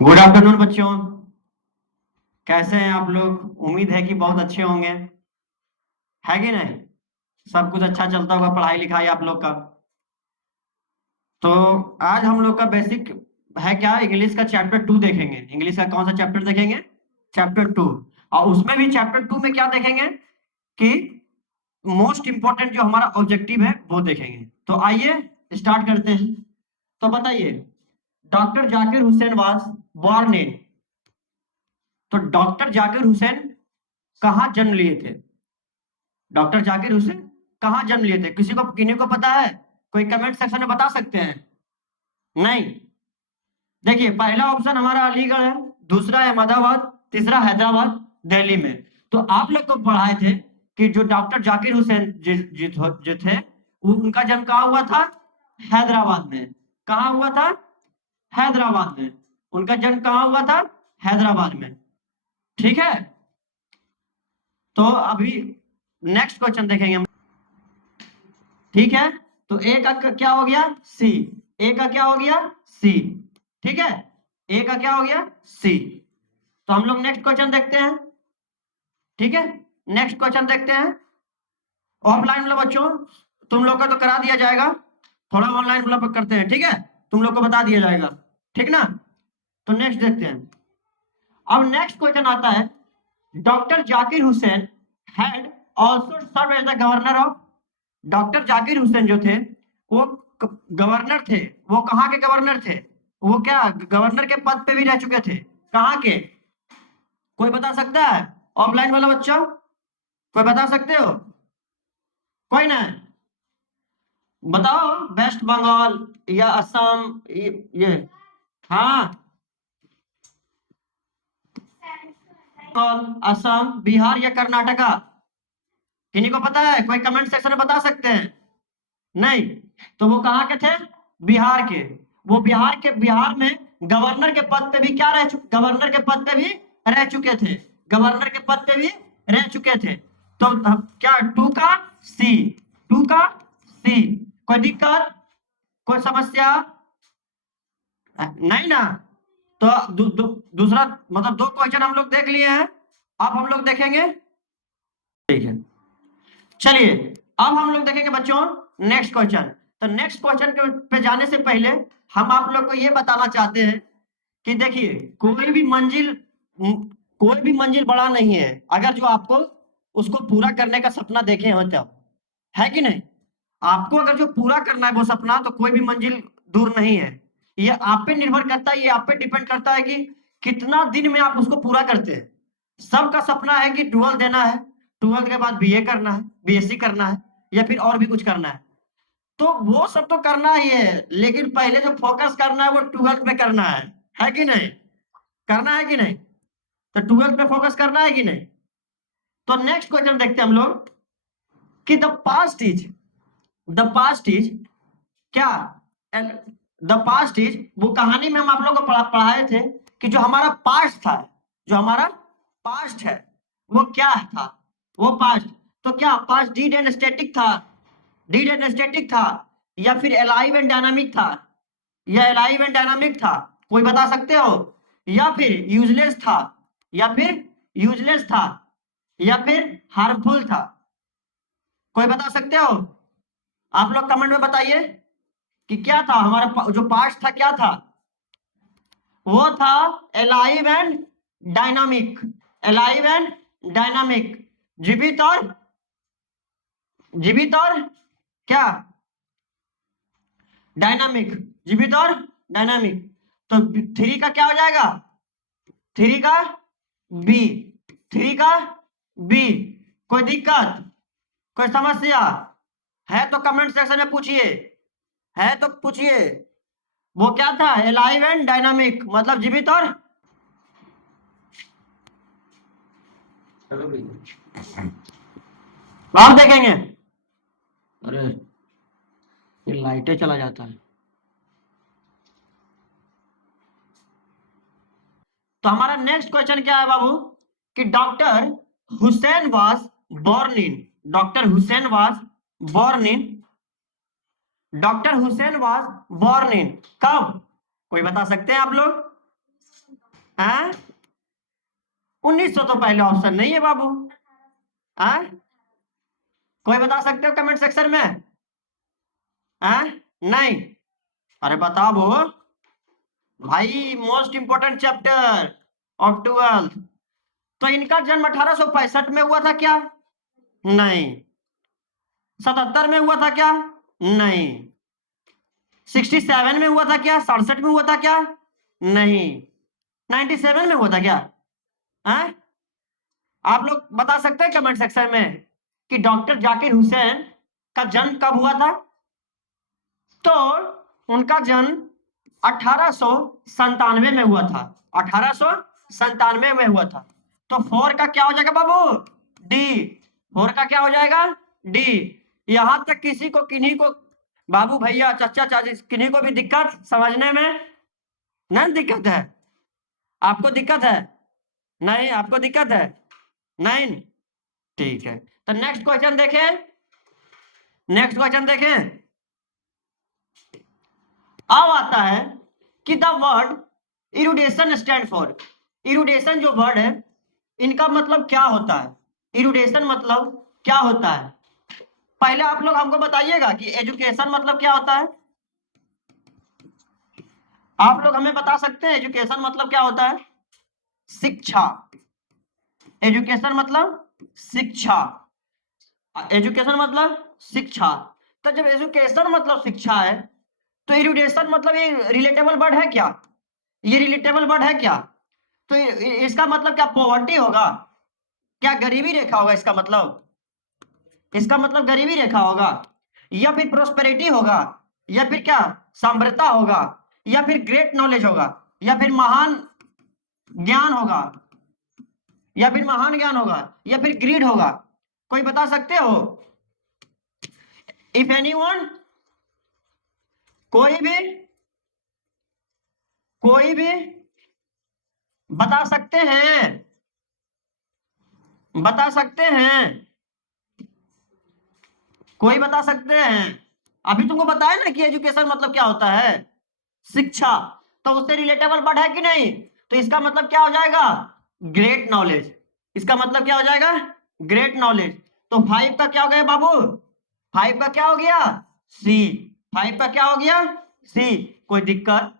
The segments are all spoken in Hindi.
गुड आफ्टरनून बच्चों। कैसे हैं आप लोग? उम्मीद है कि बहुत अच्छे होंगे, है कि नहीं? सब कुछ अच्छा चलता होगा, पढ़ाई लिखाई आप लोग का। तो आज हम लोग का बेसिक है क्या, इंग्लिश का चैप्टर 2 देखेंगे। इंग्लिश का कौन सा चैप्टर देखेंगे? चैप्टर 2। और उसमें भी चैप्टर 2 में क्या देखेंगे कि मोस्ट इंपॉर्टेंट जो हमारा ऑब्जेक्टिव है वो देखेंगे। तो आइए स्टार्ट करते हैं। तो बताइए, doctor Zakir Hussain was born in. तो डॉक्टर जाकिर हुसैन कहाँ जन्म लिए थे? डॉक्टर जाकिर हुसैन कहाँ जन्म लिए थे? किन्हीं को पता है? कोई कमेंट सेक्शन में बता सकते हैं? नहीं। देखिए, पहला ऑप्शन हमारा अलीगढ़ है, दूसरा अहमदाबाद, तीसरा हैदराबाद, दिल्ली में। तो आप लोग को पढ़ाए थे कि जो डॉक्टर जाकिर हुसैन जो थे, उनका जन्म कहाँ हुआ था? हैदराबाद में। कहाँ हुआ था? हैदराबाद में। उनका जन्म कहाँ हुआ था? हैदराबाद में। ठीक है। तो अभी नेक्स्ट क्वेश्चन देखेंगे हम। ठीक है। तो ए का क्या हो गया? सी। ए का क्या हो गया? सी। ठीक है। ए का क्या हो गया? सी। तो हम लोग नेक्स्ट क्वेश्चन देखते हैं। ठीक है, नेक्स्ट क्वेश्चन देखते हैं। ऑफलाइन मतलब बच्चों तुम लोग का तो करा दिया जाएगा, थोड़ा ऑनलाइन मतलब करते हैं। ठीक है, तुम लोग को बता दिया जाएगा। ठीक ना? तो नेक्स्ट देखते हैं। अब नेक्स्ट क्वेश्चन आता है, doctor Zakir Hussain had also serve as the governor of. Doctor Zakir Hussain जो थे वो गवर्नर थे। वो कहाँ के गवर्नर थे? वो क्या गवर्नर के पद पे भी रह चुके थे? कहाँ के? कोई बता सकता है? ऑफलाइन वाला बच्चा कोई बता सकते हो? कोई ना? बताओ, वेस्ट बंगाल या असम, ये हाँ, असम, बिहार या कर्नाटका? किन्हीं को पता है? कोई कमेंट सेक्शन में बता सकते हैं? नहीं। तो वो कहाँ के थे? बिहार के। वो बिहार में गवर्नर के पद पे भी क्या गवर्नर के पद पे भी रह चुके थे। गवर्नर के पद पे भी रह चुके थे। तो क्या टू का सी? टू का सी। कोई दिक्कत? कोई समस्या? नहीं ना? तो दूसरा मतलब दो क्वेश्चन हम लोग देख लिए हैं। अब हम लोग देखेंगे। ठीक है, चलिए अब हम लोग देखेंगे बच्चों नेक्स्ट क्वेश्चन। तो नेक्स्ट क्वेश्चन पे जाने से पहले हम आप लोग को ये बताना चाहते हैं कि देखिए, कोई भी मंजिल बड़ा नहीं है अगर जो आपको उसको पूरा करने का सपना देखे हो तब, है कि नहीं? आपको अगर जो पूरा करना है वो सपना, तो कोई भी मंजिल दूर नहीं है। ये आप पे निर्भर करता है, ये आप पे डिपेंड करता है कि कितना दिन में आप उसको पूरा करते हैं। सबका सपना है कि 12 देना है, 12 के बाद बीए करना है, बीएससी करना है, या फिर और भी कुछ करना है। तो वो सब तो करना ही है, लेकिन पहले जो फोकस करना है वो 12 पे करना है कि नहीं? करना है कि नहीं? तो 12 पे फोकस करना है कि नहीं? तो नेक्स्ट क्वेश्चन देखते हैं हम लोग कि द पास्ट इज क्या? द पास्ट इज, वो कहानी में हम आप लोग को पढ़ाए थे कि जो हमारा पास्ट था, जो हमारा पास्ट है वो क्या था? वो पास्ट, तो क्या पास्ट डीड एंड स्टैटिक था? डीड एंड स्टैटिक था, या फिर अलाइव एंड डायनामिक था? या अलाइव एंड डायनामिक था? कोई बता सकते हो? या फिर यूजलेस था, या फिर यूजलेस था, या फिर हार्मफुल था? कोई बता सकते हो? आप लोग कमेंट में बताइए कि क्या था हमारा जो पास्ट था, क्या था? वो था alive and dynamic. Alive and dynamic, जीवित और क्या? डायनामिक। जीवित और डायनामिक। तो 3 का क्या हो जाएगा? 3 का बी। 3 का बी। कोई दिक्कत? कोई समस्या है तो कमेंट सेक्शन में पूछिए। है तो पूछिए। वो क्या था? अलाइव एंड डायनामिक मतलब जीवित और, आप देखेंगे। अरे ये लाइटें चला जाता है। तो हमारा नेक्स्ट क्वेश्चन क्या है बाबू कि born in doctor Hussain was born in doctor Hussain was born in कब? कोई बता सकते हैं आप लोग? हाँ, 1900 तो पहले ऑप्शन नहीं है बाबू। हाँ, कोई बता सकते हो कमेंट सेक्शन में? हाँ, नहीं। अरे बताओ वो भाई, most important chapter of 12th। तो इनका जन्म 1865 में हुआ था क्या? नहीं। 77 में हुआ था क्या? नहीं। 67 में हुआ था क्या? 67 में हुआ था क्या? नहीं। 97 में हुआ था क्या? हाँ, आप लोग बता सकते हैं कमेंट सेक्शन में कि डॉक्टर जाकिर हुसैन का जन्म कब हुआ था? तो उनका जन्म 1897 में हुआ था। 1897 में हुआ था। तो 4 का क्या हो जाएगा बाबू? डी। 4 का क्या हो जाएगा? डी। यहां तक किसी को किन्हीं को बाबू भैया चाचा चाची किन्हीं को भी दिक्कत समझने में? नहीं दिक्कत है? आपको दिक्कत है? नहीं, आपको दिक्कत है? नहीं, ठीक है। तो नेक्स्ट क्वेश्चन देखें। नेक्स्ट क्वेश्चन देखें। अब आता है कि द वर्ड इरुडेशन स्टैंड फॉर। इरुडेशन जो वर्ड है, इनका मतलब क्या होता है? इरुडेशन मतलब क्या होता है? पहले आप लोग हमको बताइएगा कि एजुकेशन मतलब क्या होता है। आप लोग हमें बता सकते हैं एजुकेशन मतलब क्या होता है? शिक्षा। एजुकेशन मतलब शिक्षा। एजुकेशन मतलब शिक्षा। तो जब एजुकेशन मतलब शिक्षा है, तो इरुडेशन मतलब ये रिलेटेबल वर्ड है क्या? ये रिलेटेबल वर्ड है क्या? तो इसका मतलब क्या पॉवर्टी होगा? क्या गरीबी रेखा होगा इसका मतलब? इसका मतलब गरीबी रेखा होगा, या फिर प्रोस्पेरिटी होगा, या फिर क्या समृद्धता होगा, या फिर ग्रेट नॉलेज होगा, या फिर महान ज्ञान होगा, या फिर महान ज्ञान होगा, या फिर ग्रीड होगा? कोई बता सकते हो? इफ एनीवन, कोई भी, कोई भी बता सकते हैं? बता सकते हैं? कोई बता सकते हैं? अभी तुमको बताया ना कि एजुकेशन मतलब क्या होता है? शिक्षा। तो उससे रिलेटेबल वर्ड है कि नहीं? तो इसका मतलब क्या हो जाएगा? Great knowledge. इसका मतलब क्या हो जाएगा? Great knowledge. तो 5 का क्या हो गया बाबू? 5 का क्या हो गया? सी। 5 का क्या हो गया? सी। कोई दिक्कत?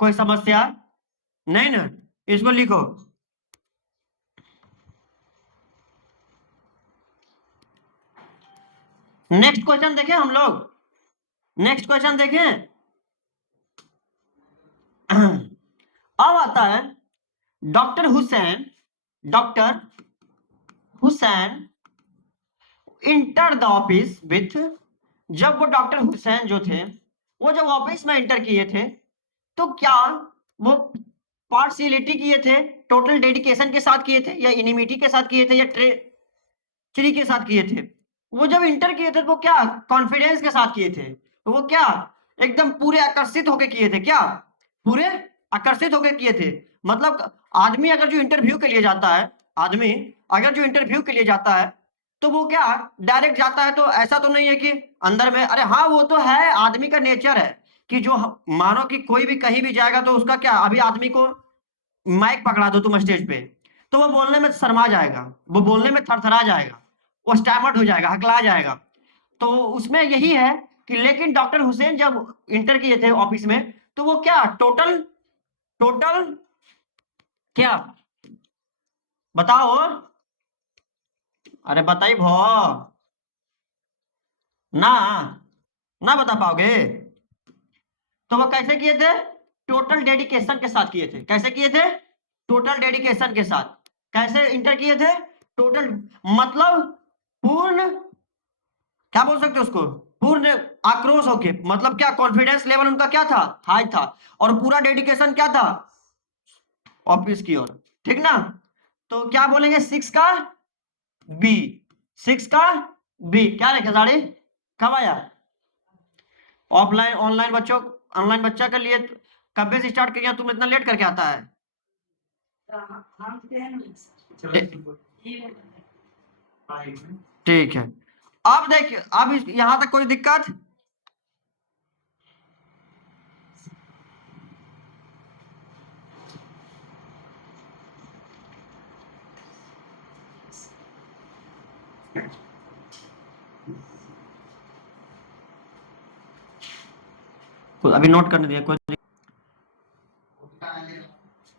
कोई समस्या? नहीं ना? इसको लिखो। नेक्स्ट क्वेश्चन देखें हम लोग। नेक्स्ट क्वेश्चन देखें। अब आता है doctor Hussain. Doctor Hussain enter the office with. जब वो डॉक्टर हुसैन जो थे, वो जब ऑफिस में इंटर किए थे, तो क्या वो पार्शियलिटी किए थे, टोटल डेडिकेशन के साथ किए थे, या इनिमिटी के साथ किए थे, या ट्री के साथ किए थे? वो जब इंटर किए थे तो वो क्या कॉन्फिडेंस के साथ किए थे? तो वो क्या एकदम पूरे आकर्षित होकर किए थे क्या? पूरे आकर्षित होकर किए थे। मतलब आदमी अगर जो इंटरव्यू के लिए जाता है, आदमी अगर जो इंटरव्यू के लिए जाता है, तो वो क्या डायरेक्ट जाता है? तो ऐसा तो नहीं है कि अंदर में, अरे हाँ वो तो है, आदमी का नेचर है कि जो मानो कि कोई भी कहीं भी जाएगा तो उसका क्या, अभी आदमी को माइक पकड़ा दो तुम स्टेज पे, तो वो बोलने में शर्मा जाएगा, वो बोलने में थरथरा जाएगा, वो स्टैमर्ड हो जाएगा, हकला जाएगा। तो उसमें यही है कि लेकिन डॉक्टर हुसैन जब इंटर किए थे ऑफिस में, तो वो क्या टोटल टोटल क्या बताओ? अरे बताइए भो ना, ना बता पाओगे? तो वो कैसे किए थे? टोटल डेडिकेशन के साथ किए थे। कैसे किए थे? टोटल डेडिकेशन के साथ। कैसे इंटर किए थे? टोटल मतलब पूर्ण, क्या बोल सकते हो उसको, पूर्ण आक्रोश होके, मतलब क्या कॉन्फिडेंस लेवल उनका क्या था? हाई था। और पूरा डेडिकेशन क्या था? ऑफिस की ओर। ठीक ना? तो क्या बोलेंगे? 6 का बी। 6 का बी क्या रखे साड़ी? कब आया? ऑफलाइन ऑनलाइन बच्चों, ऑनलाइन बच्चा के लिए कब से स्टार्ट किया? तुम इतना लेट करके आता है? ठीक है। अब देखिए, अब यहां तक कोई दिक्कत? अभी नोट करने दिया कोई।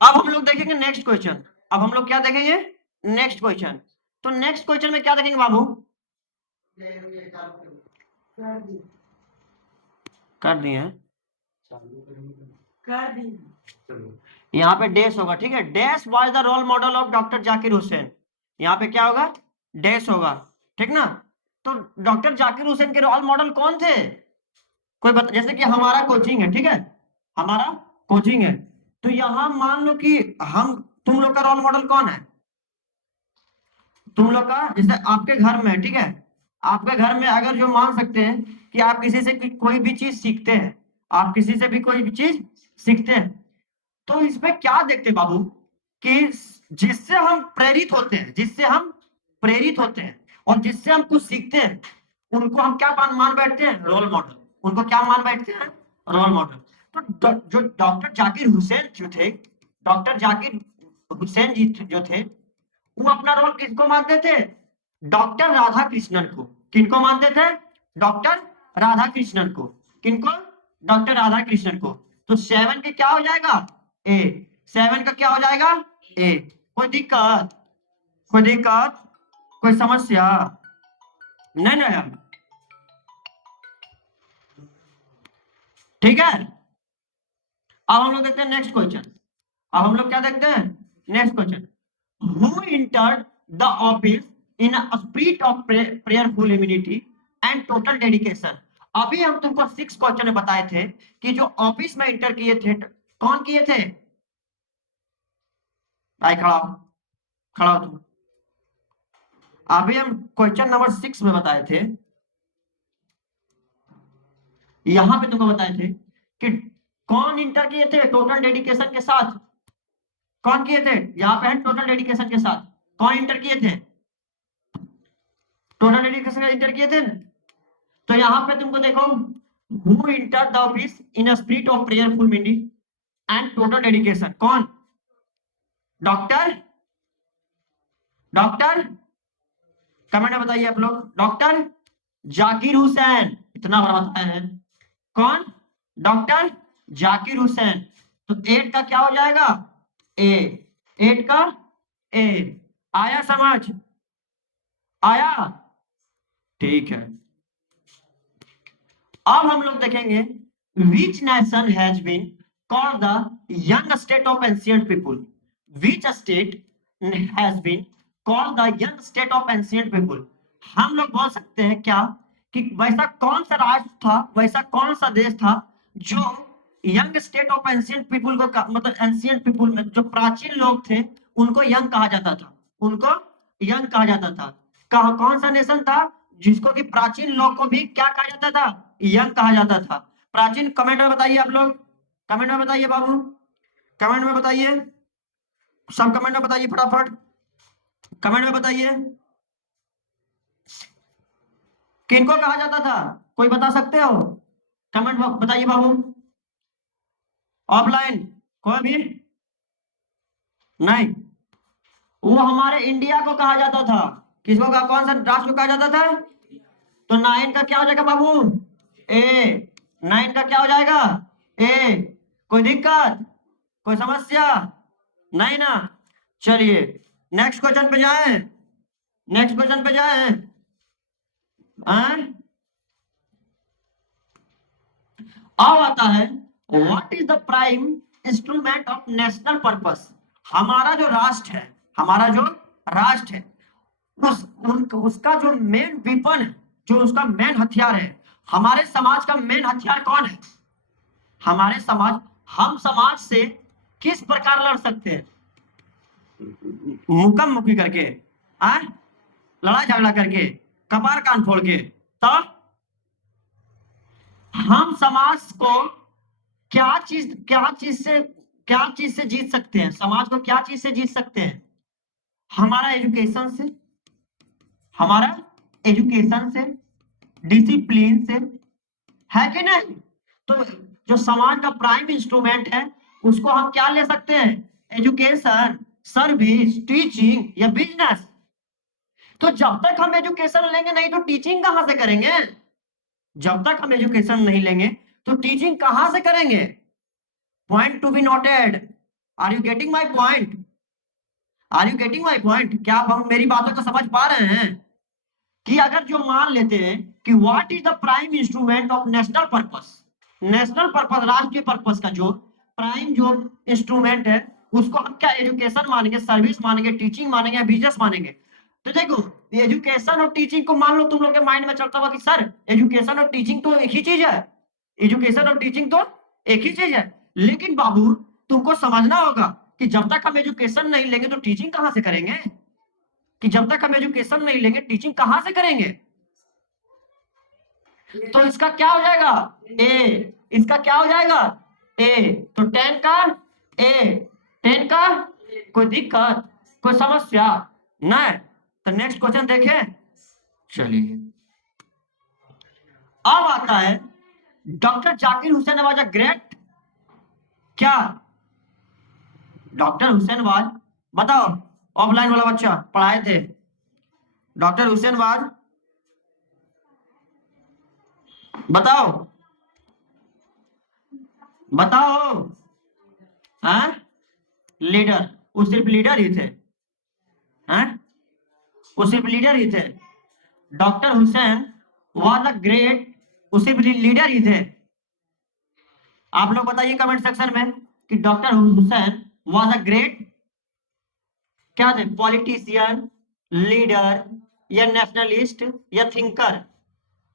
अब हम लोग देखेंगे नेक्स्ट क्वेश्चन। अब हम लोग क्या देखेंगे? Next question. तो नेक्स्ट क्वेश्चन में क्या देखेंगे बाबू? कर दिए हैं, यहाँ पे डैश होगा, ठीक है। Dash was the role model of doctor Zakir Hussain. यहाँ पे क्या होगा? डैश होगा, ठीक ना। तो डॉक्टर जाकिर हुसैन के रोल मॉडल कौन थे? कोई बता, जैसे कि हमारा कोचिंग है, ठीक है, हमारा कोचिंग है, तो यहाँ मान लो कि हम, तुम लोग का रोल मॉडल कौन है? तुम लोग का, जैसे आपके घर में, ठीक है, आपके घर में अगर जो मान सकते हैं कि आप किसी से कोई भी चीज सीखते हैं, आप किसी से भी कोई भी चीज सीखते हैं, तो इसमें क्या देखते हैं बाबू कि जिससे हम प्रेरित होते हैं, जिससे हम प्रेरित होते हैं और जिससे हम कुछ सीखते हैं, उनको हम क्या मान बैठते हैं? Role model. उनको क्या मान बैठते हैं? Role model. तो जो डॉक्टर जाकिर हुसैन जो थे, डॉक्टर जाकिर हुसैन जी जो थे, वो अपना रोल किसको मानते थे? डॉक्टर राधा कृष्णन को। किनको मानते थे? डॉक्टर राधा कृष्णन को। किनको? डॉक्टर राधा कृष्णन को। तो 7 के क्या हो जाएगा? ए। 7 का क्या हो जाएगा? ए। कोई दिक्कत? कोई दिक्कत? कोई समस्या? नहीं ना, ठीक है। अब हम लोग देखते हैं नेक्स्ट क्वेश्चन। अब हम लोग क्या देखते हैं? Next question. Who entered the office in a spirit of prayerful immunity and total dedication? अभी हम तुमको 6 क्वेश्चन में बताए थे कि जो ऑफिस में इंटर किए थे, कौन किए थे? भाई खड़ा हो, खड़ा हो तुम। अभी हम क्वेश्चन नंबर 6 में बताए थे, यहां पे तुमको बताए थे कि कौन इंटर किए थे टोटल डेडिकेशन के साथ। कौन किए थे? यहाँ पे है टोटल डेडिकेशन के साथ। कौन इंटर किए थे? टोटल डेडिकेशन इंटर किए थे। तो यहाँ पे तुमको देखो, who enter the office in a spirit of prayerful meeting and total dedication. कौन? डॉक्टर, डॉक्टर, कमेंट में बताइए आप लोग। डॉक्टर जाकिर हुसैन, इतना बड़ा बताया है। कौन? डॉक्टर जाकिर हुसैन। तो 8 का क्या हो जाएगा? ए। 8 का ए। आया समझ? आया? ठीक है। अब हम लोग देखेंगे, which nation has been called the young state of ancient people. Which state has been called the young state of ancient people. हम लोग बोल सकते हैं क्या कि वैसा कौन सा राष्ट्र था, वैसा कौन सा देश था जो young state of ancient people को, मतलब एंशिएंट पीपुल में जो प्राचीन लोग थे उनको यंग कहा जाता था। उनको यंग कहा जाता था। कौन सा नेशन था जिसको कि प्राचीन लोग को भी क्या कहा जाता था? यंग कहा जाता था। प्राचीन, कमेंट में बताइए आप लोग, कमेंट में बताइए बाबू, कमेंट में बताइए, सब कमेंट में बताइए फटाफट, कमेंट में बताइए किनको कहा जाता था? कोई बता सकते हो? कमेंट बताइए बाबू। ऑफलाइन कोई भी नहीं, वो हमारे इंडिया को कहा जाता था। किसको कहा? कौन सा राष्ट्र को कहा जाता था? तो 9 का क्या हो जाएगा बाबू? ए। 9 का क्या हो जाएगा? ए। कोई दिक्कत? कोई समस्या? नहीं ना। चलिए नेक्स्ट क्वेश्चन पे जाए, नेक्स्ट क्वेश्चन पे जाए। अब आता है, what is the prime instrument of national purpose. हमारा जो राष्ट्र है, हमारा जो राष्ट्र है, उसका जो मेन वेपन है, जो उसका मेन हथियार है, हमारे समाज का मेन हथियार कौन है? हमारे समाज, हम समाज से किस प्रकार लड़ सकते हैं? मुकम मुकी करके, लड़ाई झगड़ा करके, कपार कान फोड़ के। तो हम समाज को क्या चीज से जीत सकते हैं? समाज को क्या चीज से जीत सकते हैं? हमारा एजुकेशन से, हमारा एजुकेशन से, डिसिप्लिन से, है कि नहीं? तो जो समाज का प्राइम इंस्ट्रूमेंट है उसको हम क्या ले सकते हैं? एजुकेशन, सर्विस, टीचिंग या बिजनेस। तो जब तक हम एजुकेशन लेंगे नहीं तो टीचिंग कहां से करेंगे? जब तक हम एजुकेशन नहीं लेंगे तो टीचिंग कहां से करेंगे? Point to be noted. Are you getting my point? Are you getting my point? क्या आप हम मेरी बातों को समझ पा रहे हैं कि अगर जो मान लेते हैं कि what is the prime instrument of national purpose, national purpose राष्ट्रीय पर्पस का जो प्राइम जो इंस्ट्रूमेंट है उसको हम क्या एजुकेशन मानेंगे, सर्विस मानेंगे, टीचिंग मानेंगे, बिजनेस मानेंगे? तो देखो एजुकेशन और टीचिंग को मान लो तुम लोग के माइंड में चलता हुआ कि सर एजुकेशन और टीचिंग तो एक ही चीज है, एजुकेशन और टीचिंग तो एक ही चीज है। लेकिन बाबू तुमको समझना होगा कि जब तक हम एजुकेशन नहीं लेंगे तो टीचिंग कहां से करेंगे? कि जब तक हम एजुकेशन नहीं लेंगे टीचिंग कहां से करेंगे? तो इसका क्या हो जाएगा? ए। इसका क्या हो जाएगा? ए। तो 10 का ए, 10 का कोई दिक्कत, कोई समस्या नहीं? तो नेक्स्ट क्वेश्चन देखें। चलिए अब आता है doctor Zakir Hussain was a great क्या? डॉक्टर हुसैन वाज, बताओ ऑफलाइन वाला बच्चा पढ़ाए थे, डॉक्टर हुसैन वाज, बताओ बताओ। हाँ लीडर, वो सिर्फ लीडर ही थे। हाँ वो सिर्फ लीडर ही थे। Doctor Hussain was a great, वो सिर्फ लीडर ही थे। आप लोग बताइए कमेंट सेक्शन में कि doctor Hussain was a great क्या थे? पॉलिटिशियन, लीडर, या नेशनलिस्ट, या थिंकर?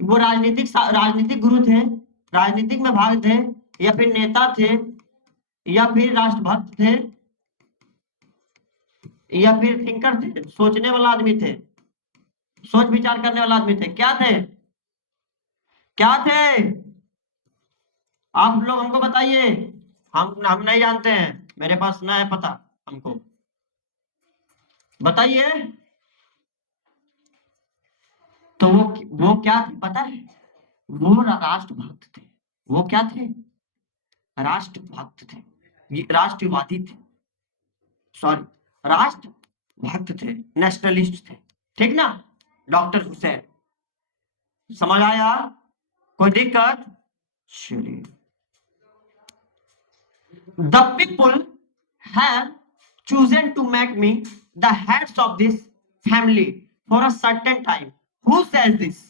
वो राजनीतिक गुरु थे, राजनीतिक में भाग थे, या फिर नेता थे, या फिर राष्ट्रभक्त थे, या फिर थिंकर थे, सोचने वाला आदमी थे, सोच विचार करने वाला आदमी थे? क्या थे? क्या थे? आप लोग हमको बताइए। हम नहीं जानते हैं, मेरे पास ना है पता, हमको बताइए। तो वो क्या थे पता है? वो राष्ट्रभक्त थे। वो क्या थे? राष्ट्रभक्त थे, ये राष्ट्रवादी थे, सॉरी राष्ट्रभक्त थे, नेशनलिस्ट थे। ठीक ना? डॉक्टर हुसैन, समझ आया? कोई दिक्कत? चलिए the people have chosen to make me the heads of this family for a certain time. Who says this?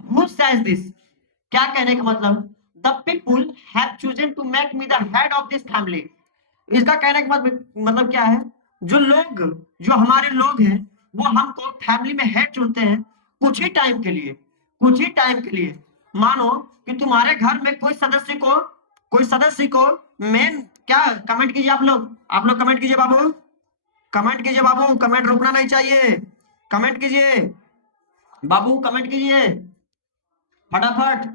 Who says this? क्या कहने का मतलब? The people have chosen to make me the head of this family. इसका कहने का मतलब क्या है? जो लोग, जो हमारे लोग हैं वो हमको फैमिली में हेड चुनते हैं कुछ ही टाइम के लिए, कुछ ही टाइम के लिए। मानो कि तुम्हारे घर में कोई सदस्य को मेन क्या, कमेंट कीजिए आप लोग कमेंट कीजिए बाबू, कमेंट कीजिए बाबू, कमेंट रुकना नहीं चाहिए, कमेंट कीजिए बाबू, कमेंट कीजिए फटाफट।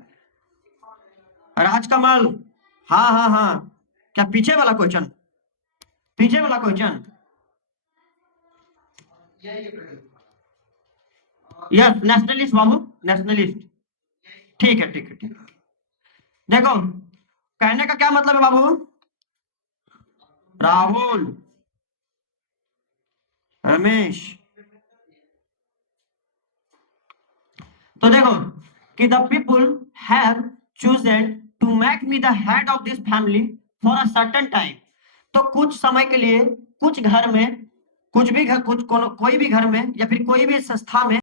राजकमल, हाँ हाँ हाँ, क्या पीछे वाला क्वेश्चन, पीछे वाला क्वेश्चन? यस नेशनलिस्ट बाबू, नेशनलिस्ट। ठीक है ठीक है ठीक है। देखो कहने का क्या मतलब है बाबू? राहुल, रमेश, तो देखो कि the people have chosen to make me the head of this family for a certain time. तो कुछ समय के लिए, कुछ घर में, कुछ भी घर, कोई भी घर में या फिर कोई भी संस्था में